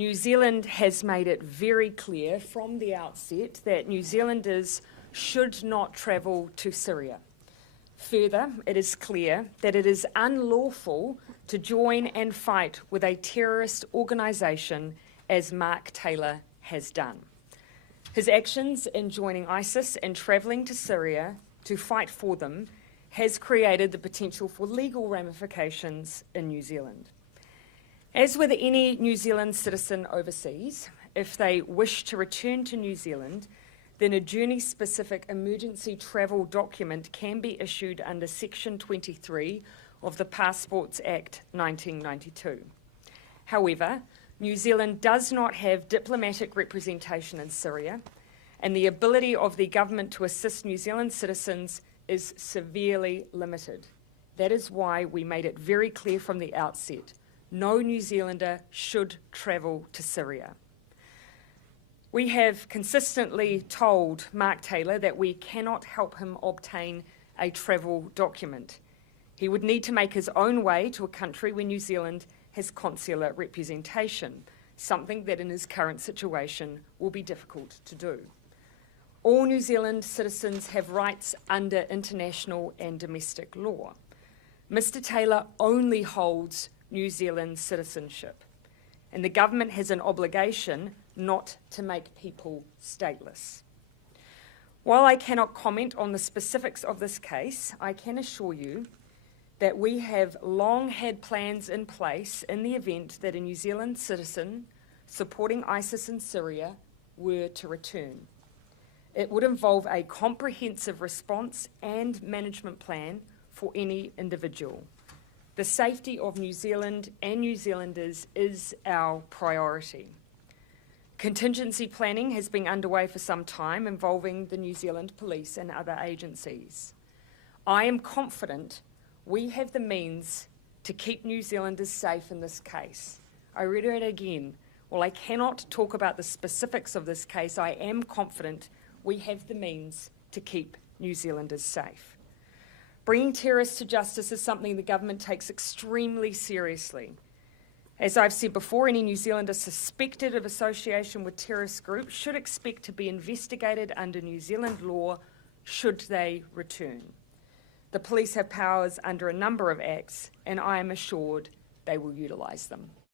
New Zealand has made it very clear from the outset that New Zealanders should not travel to Syria. Further, it is clear that it is unlawful to join and fight with a terrorist organisation as Mark Taylor has done. His actions in joining ISIS and travelling to Syria to fight for them has created the potential for legal ramifications in New Zealand. As with any New Zealand citizen overseas, if they wish to return to New Zealand, then a journey-specific emergency travel document can be issued under Section 23 of the Passports Act 1992. However, New Zealand does not have diplomatic representation in Syria, and the ability of the government to assist New Zealand citizens is severely limited. That is why we made it very clear from the outset, no New Zealander should travel to Syria. We have consistently told Mark Taylor that we cannot help him obtain a travel document. He would need to make his own way to a country where New Zealand has consular representation, something that in his current situation will be difficult to do. All New Zealand citizens have rights under international and domestic law. Mr. Taylor only holds New Zealand citizenship, and the government has an obligation not to make people stateless. While I cannot comment on the specifics of this case, I can assure you that we have long had plans in place in the event that a New Zealand citizen supporting ISIS in Syria were to return. It would involve a comprehensive response and management plan for any individual. The safety of New Zealand and New Zealanders is our priority. Contingency planning has been underway for some time involving the New Zealand Police and other agencies. I am confident we have the means to keep New Zealanders safe in this case. I reiterate again, while I cannot talk about the specifics of this case, I am confident we have the means to keep New Zealanders safe. Bringing terrorists to justice is something the government takes extremely seriously. As I've said before, any New Zealander suspected of association with terrorist groups should expect to be investigated under New Zealand law should they return. The police have powers under a number of acts, and I am assured they will utilise them.